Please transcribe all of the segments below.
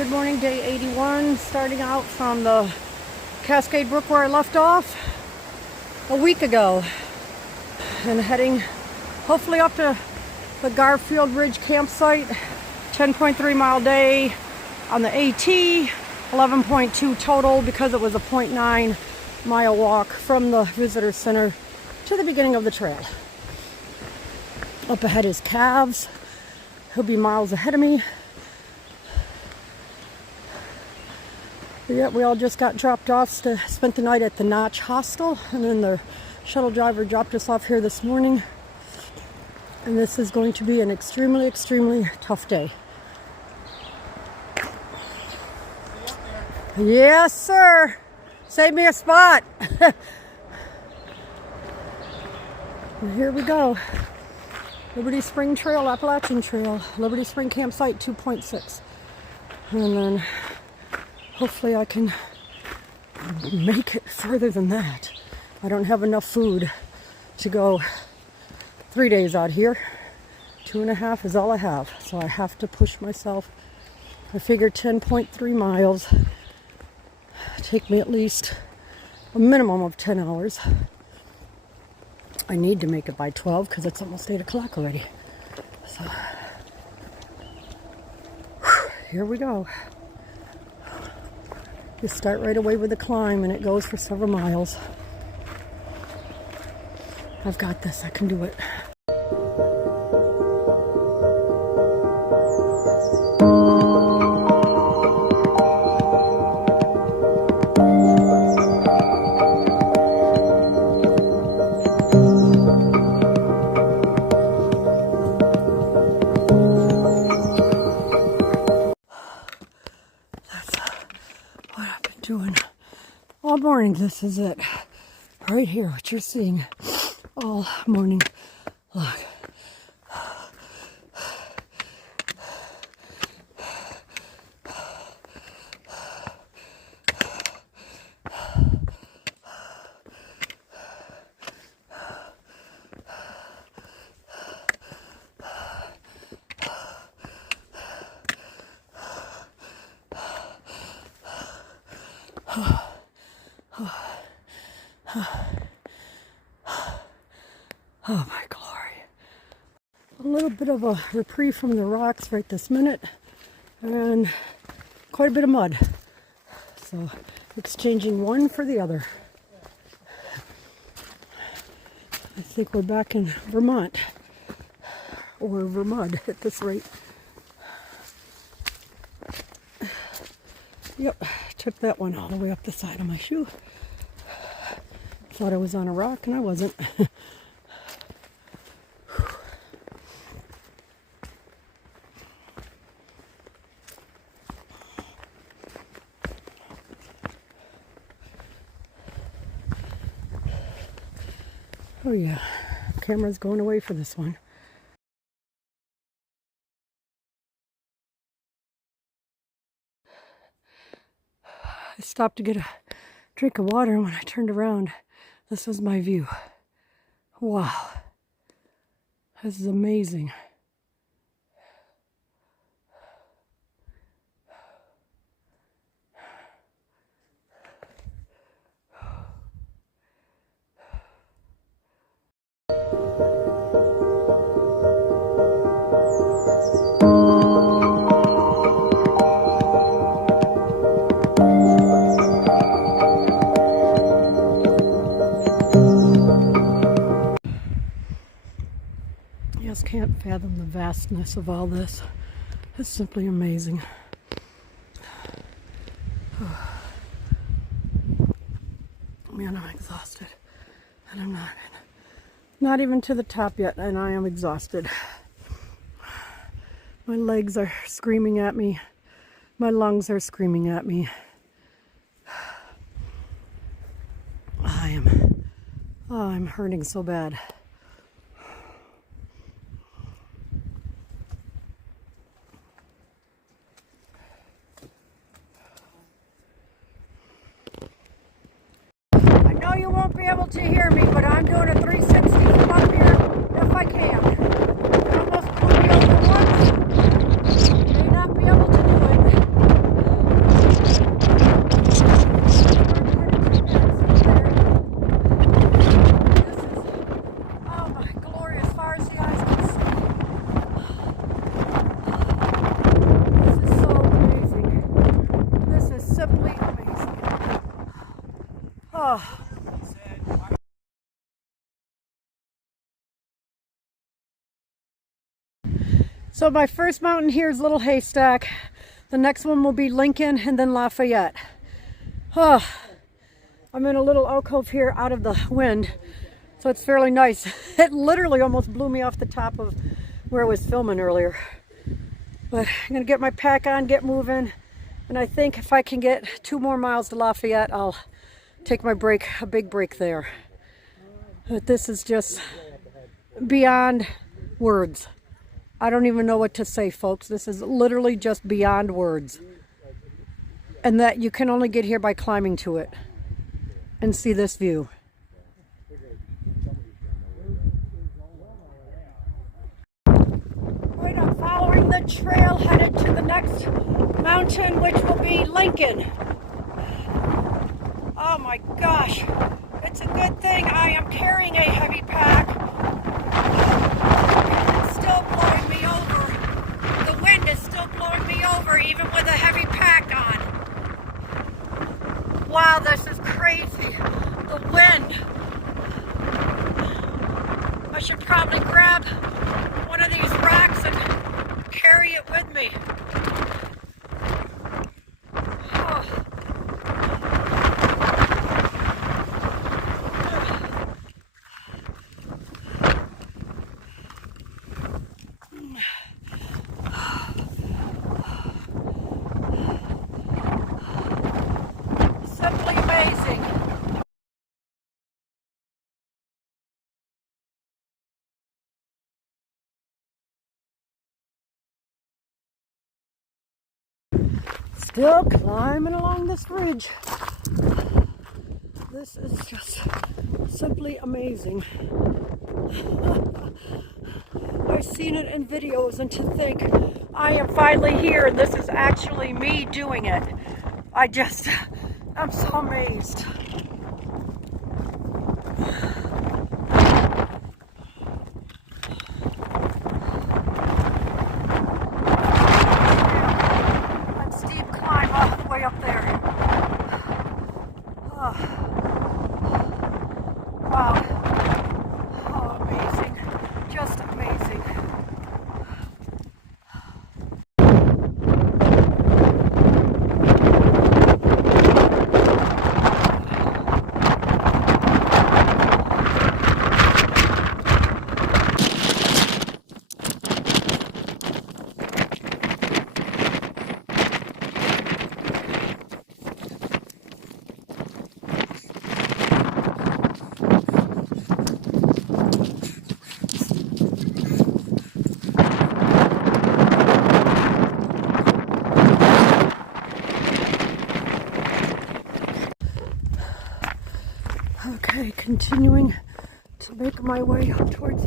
Good morning, day 81, starting out from the Cascade Brook where I left off a week ago and heading hopefully up to the Garfield Ridge Campsite. 10.3 mile day on the AT, 11.2 total because it was a 0.9 mile walk from the visitor center to the beginning of the trail. Up ahead is Calves. He'll be miles ahead of me. Yeah, we all just got dropped off to spend the night at the Notch Hostel, and then the shuttle driver dropped us off here this morning. And this is going to be an extremely, extremely tough day. Yes, sir. Save me a spot. And here we go. Liberty Spring Trail, Appalachian Trail, Liberty Spring Campsite 2.6. And then hopefully I can make it further than that. I don't have enough food to go 3 days out here. 2.5 is all I have. So I have to push myself. I figure 10.3 miles take me at least a minimum of 10 hours. I need to make it by 12 because it's almost 8 o'clock already. So here we go. You start right away with the climb and it goes for several miles. I've got this, I can do it. Doing all morning. This is it right here, what you're seeing all morning. Look, oh my glory. A little bit of a reprieve from the rocks right this minute, and quite a bit of mud. So exchanging one for the other. I think we're back in Vermont, or Vermont at this rate. Yep, took that one all the way up the side of my shoe. Thought I was on a rock and I wasn't. Oh yeah, camera's going away for this one. I stopped to get a drink of water, and when I turned around, this was my view. Wow. This is amazing. Can't fathom the vastness of all this. It's simply amazing. Man, I'm exhausted, and I'm not even to the top yet, and I am exhausted. My legs are screaming at me. My lungs are screaming at me. I'm hurting so bad. You won't be able to hear me, but I'm doing a 360 from up here if I can. Almost blew me over once. May not be able to do it. So my first mountain here is Little Haystack. The next one will be Lincoln and then Lafayette. Oh, I'm in a little alcove here out of the wind, so it's fairly nice. It literally almost blew me off the top of where I was filming earlier. But I'm gonna get my pack on, get moving, and I think if I can get 2 more miles to Lafayette, I'll take my break, a big break there. But this is just beyond words. I don't even know what to say, folks. This is literally just beyond words. And that you can only get here by climbing to it and see this view. Right, I'm following the trail headed to the next mountain, which will be Lincoln. Oh my gosh, it's a good thing I am carrying a heavy pack. It's still blowing me over. The wind is still blowing me over even with a heavy pack on. Wow, this is crazy. The wind. I should probably grab one of these rocks and carry it with me. Oh. Simply amazing. Still climbing along this ridge. This is just simply amazing. I've seen it in videos, and to think I am finally here and this is actually me doing it. I'm so amazed. That steep climb all the way up there. Oh. Wow. Oh, amazing. Just amazing. Okay, continuing to make my way up towards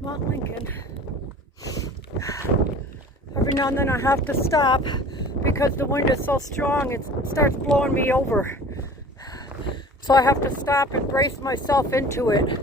Mount Lincoln. Every now and then I have to stop because the wind is so strong it starts blowing me over. So I have to stop and brace myself into it.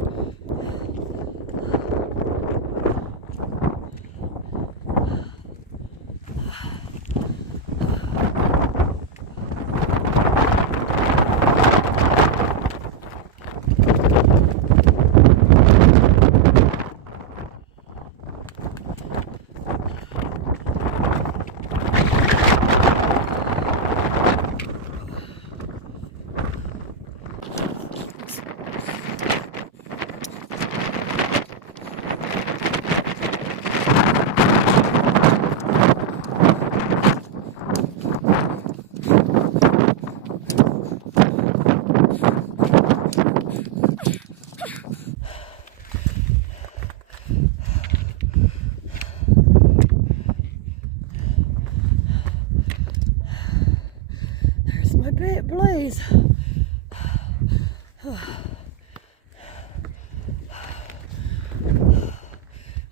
Blaze.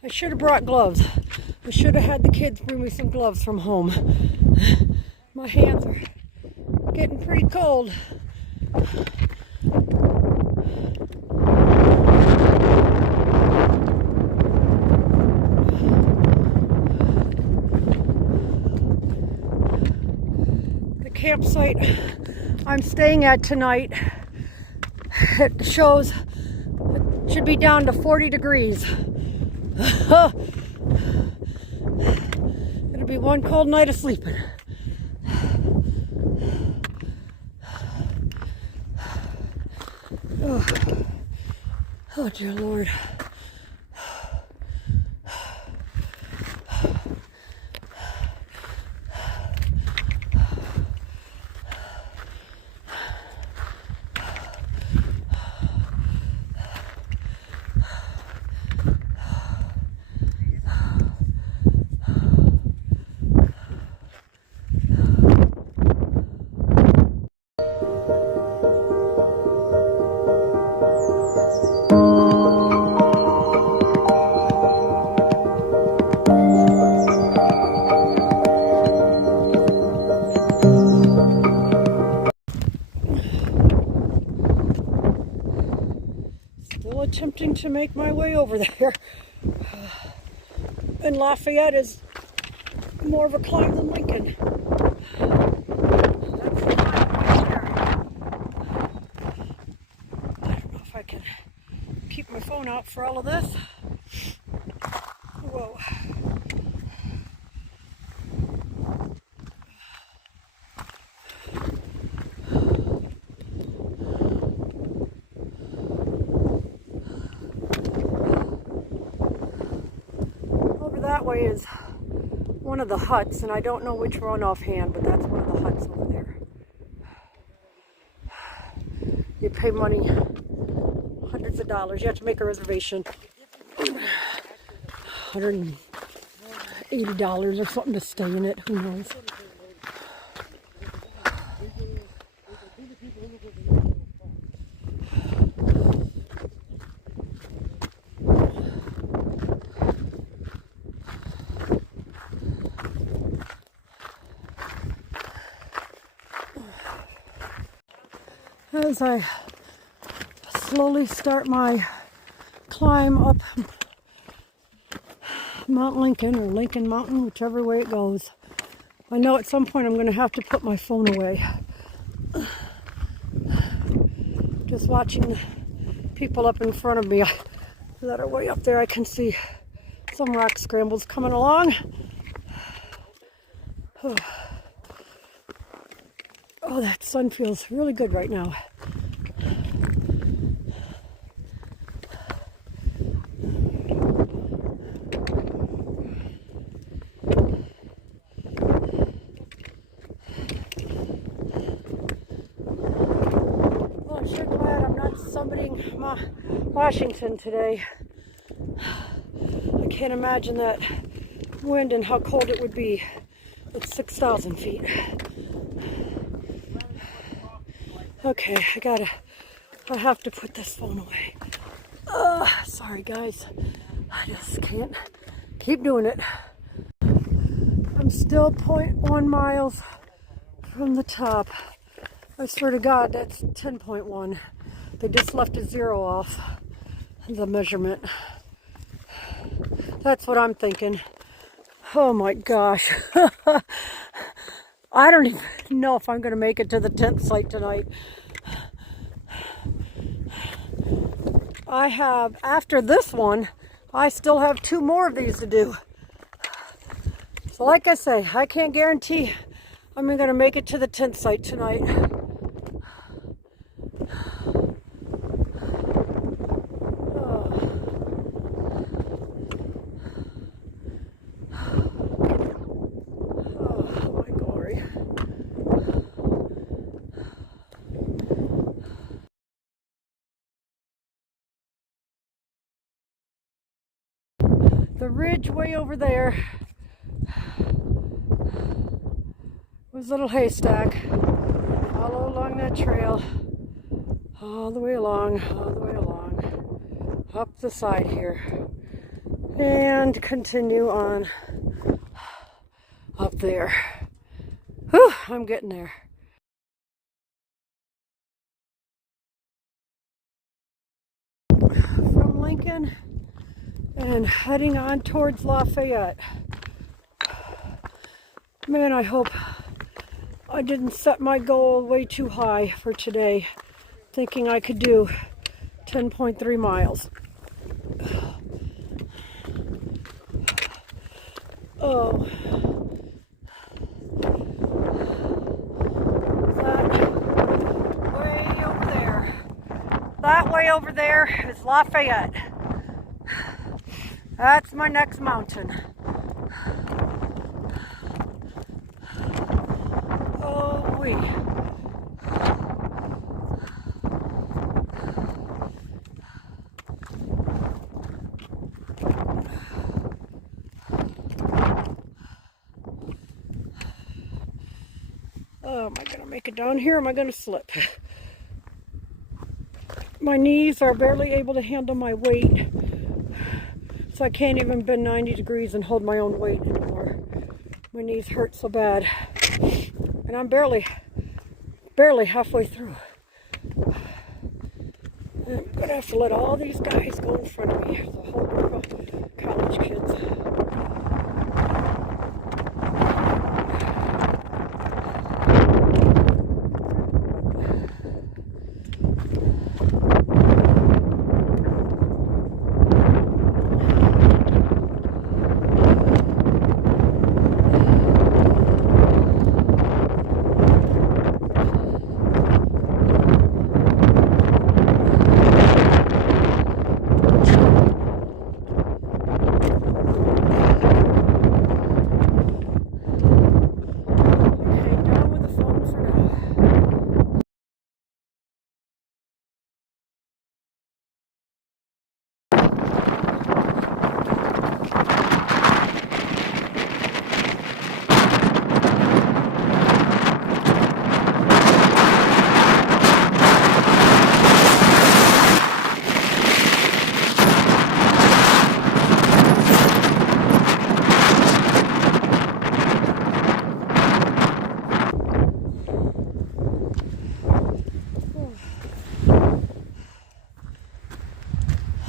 I should have brought gloves. I should have had the kids bring me some gloves from home. My hands are getting pretty cold. The campsite I'm staying at tonight, it shows it should be down to 40 degrees. to be one cold night of sleeping. Oh, oh dear Lord. Still attempting to make my way over there. And Lafayette is more of a climb than Lincoln. That's the climb right there. I don't know if I can keep my phone out for all of this. Whoa. That way is one of the huts, and I don't know which one offhand, but that's one of the huts over there. You pay money, hundreds of dollars. You have to make a reservation. $180 or something to stay in it. Who knows? As I slowly start my climb up Mount Lincoln, or Lincoln Mountain, whichever way it goes, I know at some point I'm going to have to put my phone away. Just watching the people up in front of me that are way up there, I can see some rock scrambles coming along. Oh, that sun feels really good right now. Well, I'm sure glad I'm not summiting Washington today. I can't imagine that wind and how cold it would be at 6,000 feet. Okay, I have to put this phone away. Sorry guys, I just can't keep doing it. I'm still 0.1 miles from the top. I swear to God, that's 10.1. They just left a 0 off the measurement. That's what I'm thinking. Oh my gosh. I don't even know if I'm going to make it to the tent site tonight. I have, after this one, I still have 2 more of these to do. So like I say, I can't guarantee I'm going to make it to the tent site tonight. The ridge way over there was Little Haystack. Follow along that trail, all the way along, up the side here, and continue on up there. Whew, I'm getting there. From Lincoln and heading on towards Lafayette. Man, I hope I didn't set my goal way too high for today, thinking I could do 10.3 miles. Oh, over there is Lafayette. That's my next mountain. Oh, wee. Oh, am I going to make it down here? Am I going to slip? My knees are barely able to handle my weight, so I can't even bend 90 degrees and hold my own weight anymore. My knees hurt so bad, and I'm barely halfway through. I'm going to have to let all these guys go in front of me. There's a whole group of college kids.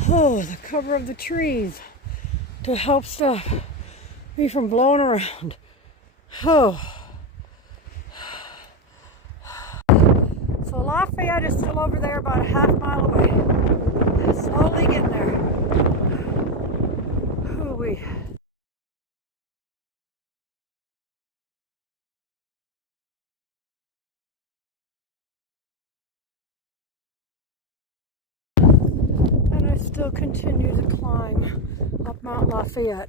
Oh, the cover of the trees to help stop me from blowing around. Oh. So Lafayette is still over there, about a half-mile away. Slowly getting there. Hoo-wee. Still continue to climb up Mount Lafayette.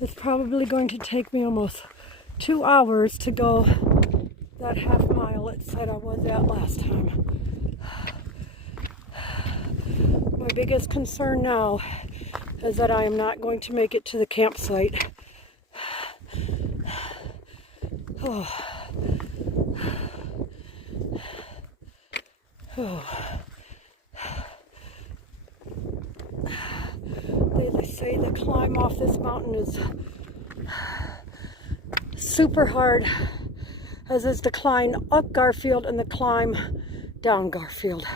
It's probably going to take me almost 2 hours to go that half mile it said I was at last time. My biggest concern now is that I am not going to make it to the campsite. Oh. Oh. They say the climb off this mountain is super hard, as is the climb up Garfield and the climb down Garfield.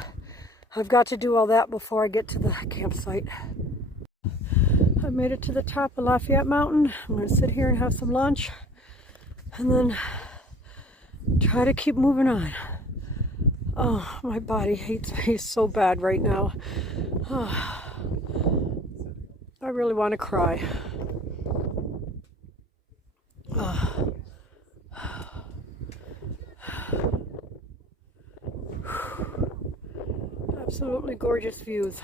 I've got to do all that before I get to the campsite. I made it to the top of Lafayette Mountain. I'm going to sit here and have some lunch and then try to keep moving on. Oh, my body hates me so bad right now. Oh. I really want to cry. Absolutely gorgeous views.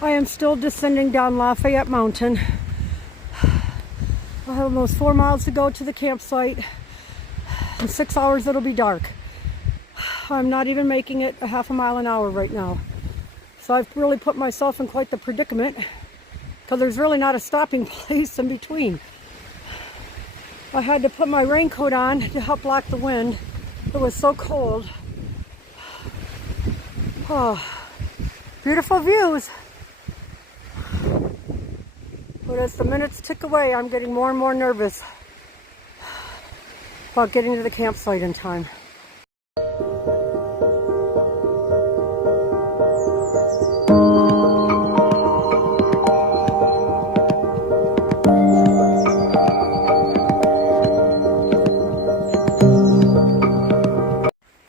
I am still descending down Lafayette Mountain. I have almost 4 miles to go to the campsite. In 6 hours it'll be dark. I'm not even making it a half a mile an hour right now. So I've really put myself in quite the predicament, because there's really not a stopping place in between. I had to put my raincoat on to help block the wind. It was so cold. Oh. Beautiful views. But as the minutes tick away, I'm getting more and more nervous about getting to the campsite in time.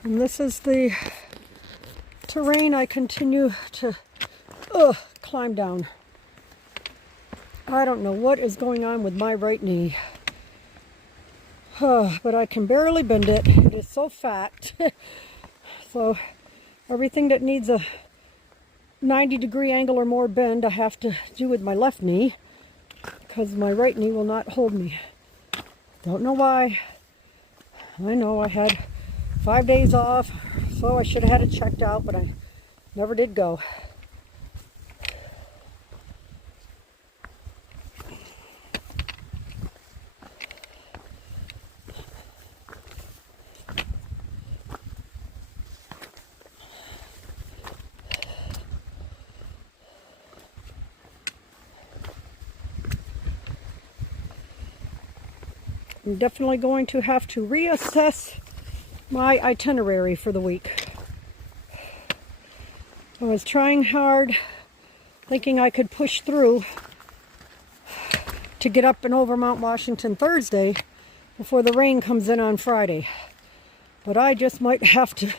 And this is the terrain I continue to climb down. I don't know what is going on with my right knee. But I can barely bend it. It is so fat. So everything that needs a 90-degree angle or more bend I have to do with my left knee, because my right knee will not hold me. Don't know why. I know I had 5 days off, so I should have had it checked out, but I never did go. I'm definitely going to have to reassess my itinerary for the week. I was trying hard, thinking I could push through to get up and over Mount Washington Thursday before the rain comes in on Friday. But I just might have to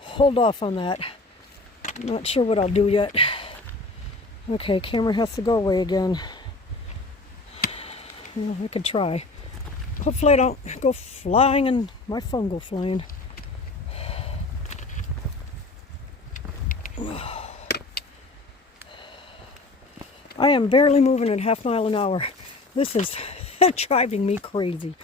hold off on that. I'm not sure what I'll do yet. Okay, camera has to go away again. Well, I could try. Hopefully I don't go flying and my phone go flying. I am barely moving at half mile an hour. This is driving me crazy.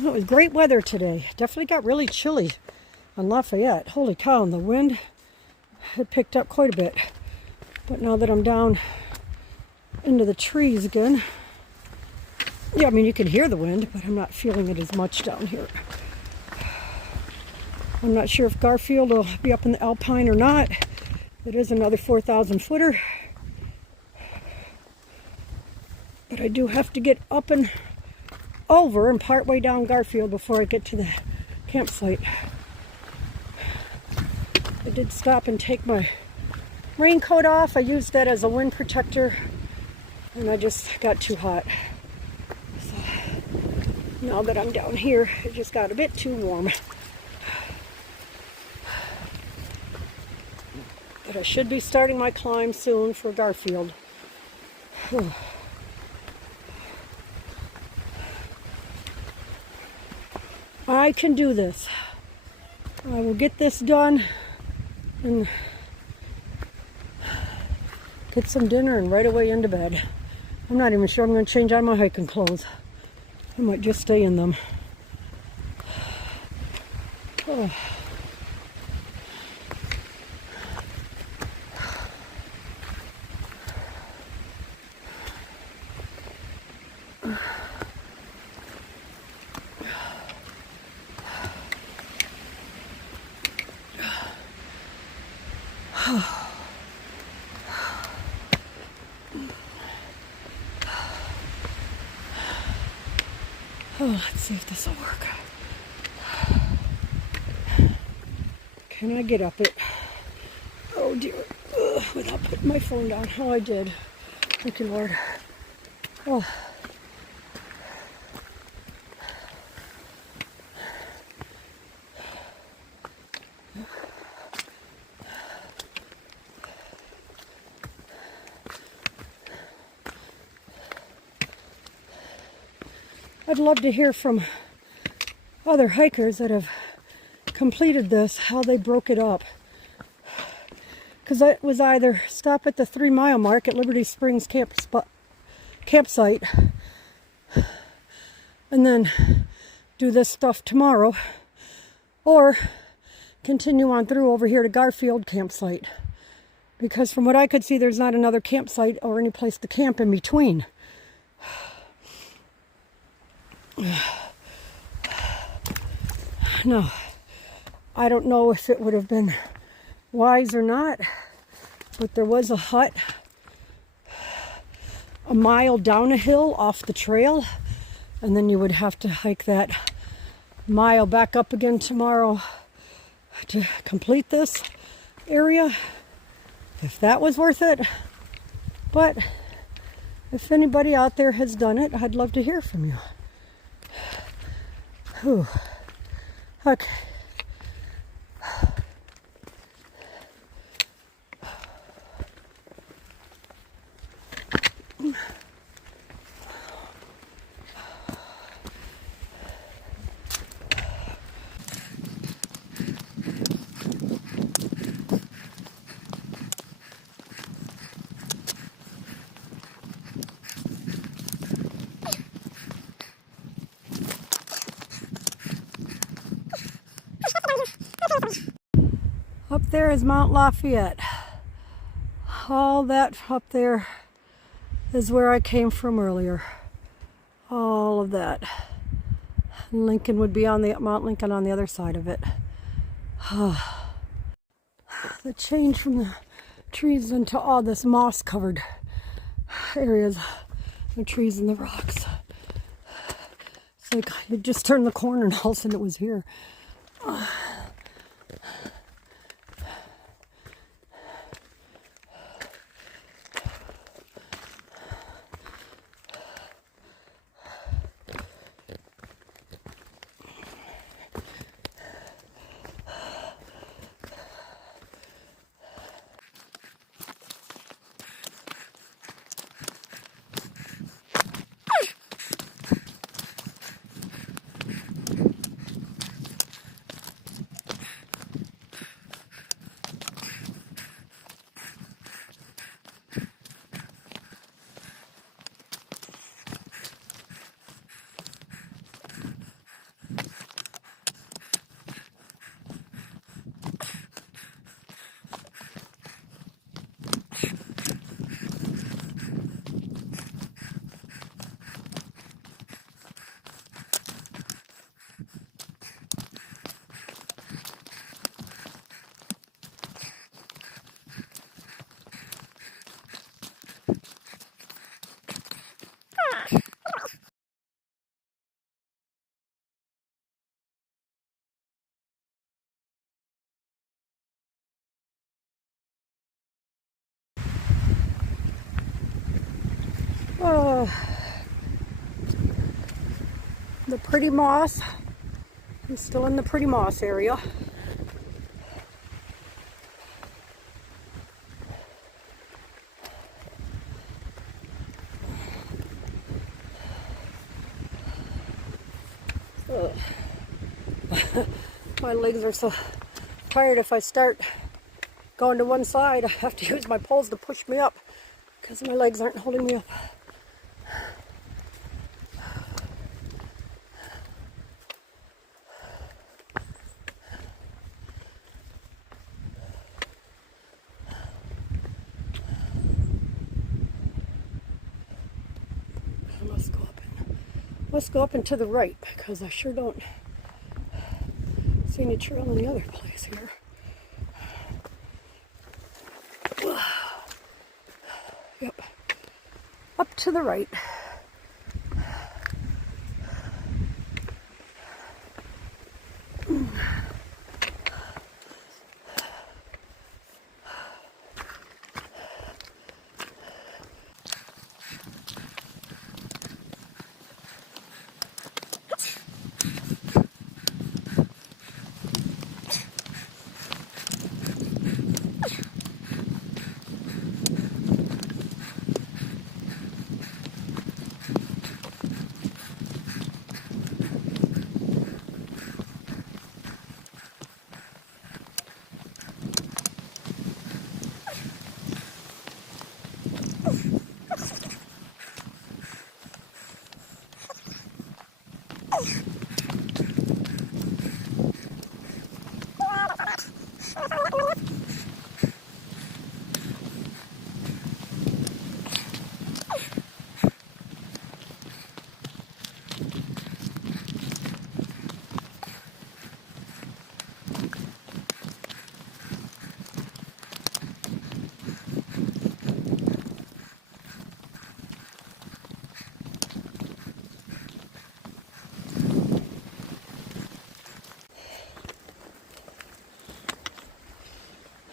It was great weather today. Definitely got really chilly on Lafayette. Holy cow, and the wind had picked up quite a bit. But now that I'm down into the trees again, yeah, I mean, you can hear the wind, but I'm not feeling it as much down here. I'm not sure if Garfield will be up in the Alpine or not. It is another 4,000 footer. But I do have to get up and over and part way down Garfield before I get to the campsite. I did stop and take my raincoat off. I used that as a wind protector and I just got too hot. So now that I'm down here, it just got a bit too warm. But I should be starting my climb soon for Garfield. I can do this. I will get this done and get some dinner and right away into bed. I'm not even sure I'm going to change out my hiking clothes. I might just stay in them. Oh. Oh, let's see if this will work. Can I get up it? Oh dear. Without putting my phone down. Oh, I did. Thank you, Lord. Oh. I'd love to hear from other hikers that have completed this, how they broke it up. Because it was either stop at the 3 mile mark at Liberty Springs campsite, and then do this stuff tomorrow, or continue on through over here to Garfield campsite, because from what I could see, there's not another campsite or any place to camp in between. No, I don't know if it would have been wise or not, but there was a hut a mile down a hill off the trail, and then you would have to hike that mile back up again tomorrow to complete this area, if that was worth it. But if anybody out there has done it, I'd love to hear from you. Whew. Okay. Up there is Mount Lafayette. All that up there is where I came from earlier. All of that. Lincoln would be on the Mount Lincoln on the other side of it. The change from the trees into all this moss-covered areas, the trees and the rocks. It's like you just turned the corner and all of a sudden it was here. The pretty moss. I'm still in the pretty moss area. My legs are so tired. If I start going to one side, I have to use my poles to push me up because my legs aren't holding me up. Let's go up and to the right, because I sure don't see any trail in the other place here. Yep, up to the right.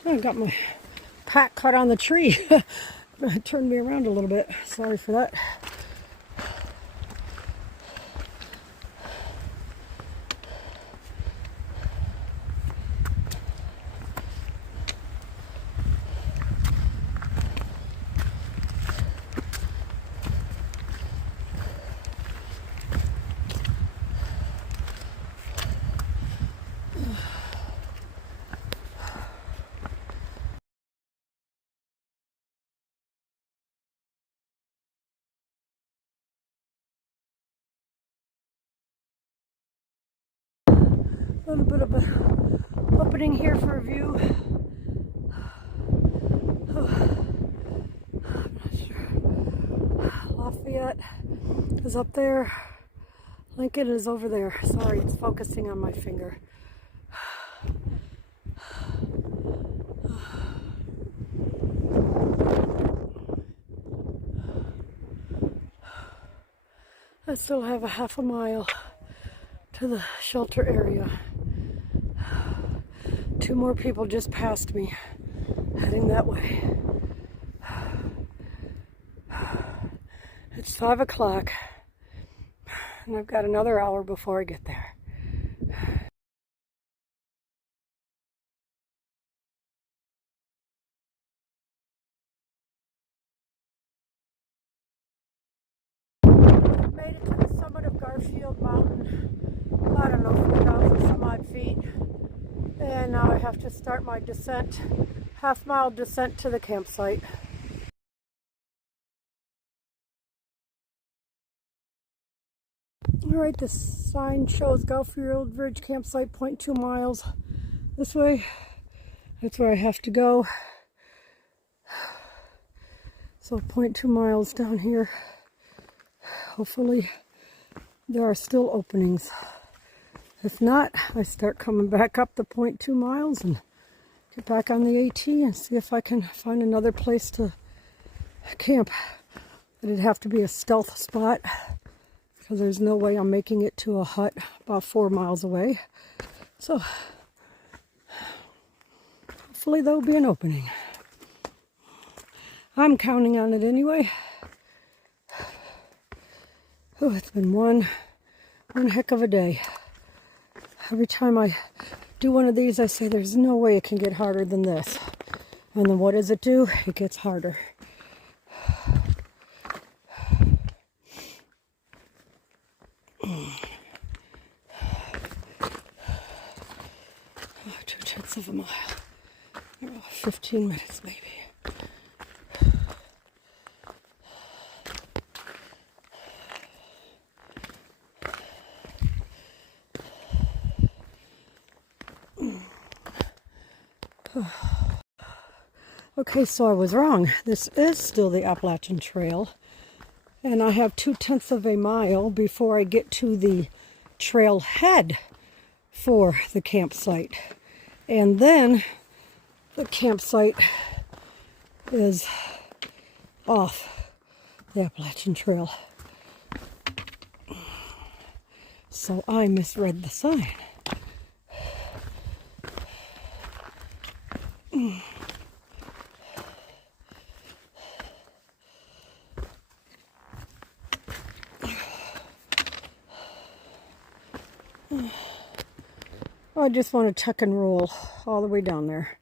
I got my pack caught on the tree. It turned me around a little bit. Sorry for that. A little bit of an opening here for a view. I'm not sure. Lafayette is up there. Lincoln is over there. Sorry, it's focusing on my finger. I still have a half a mile to the shelter area. 2 more people just passed me, heading that way. It's 5 o'clock, and I've got another hour before I get there. I've made it to the summit of Garfield Mountain. I don't know, 4,000 some odd feet. And now I have to start my descent, half-mile descent to the campsite. Alright, the sign shows Garfield Ridge Campsite, 0.2 miles this way. That's where I have to go. So 0.2 miles down here. Hopefully there are still openings. If not, I start coming back up the 0.2 miles and get back on the AT and see if I can find another place to camp. It'd have to be a stealth spot because there's no way I'm making it to a hut about 4 miles away. So hopefully there'll be an opening. I'm counting on it anyway. Oh, it's been one heck of a day. Every time I do one of these, I say there's no way it can get harder than this. And then what does it do? It gets harder. Oh, 2/10 of a mile. 15 minutes maybe. Okay, so I was wrong. This is still the Appalachian Trail, and I have 2/10 of a mile before I get to the trailhead for the campsite. And then the campsite is off the Appalachian Trail. So I misread the sign. I just want to tuck and roll all the way down there.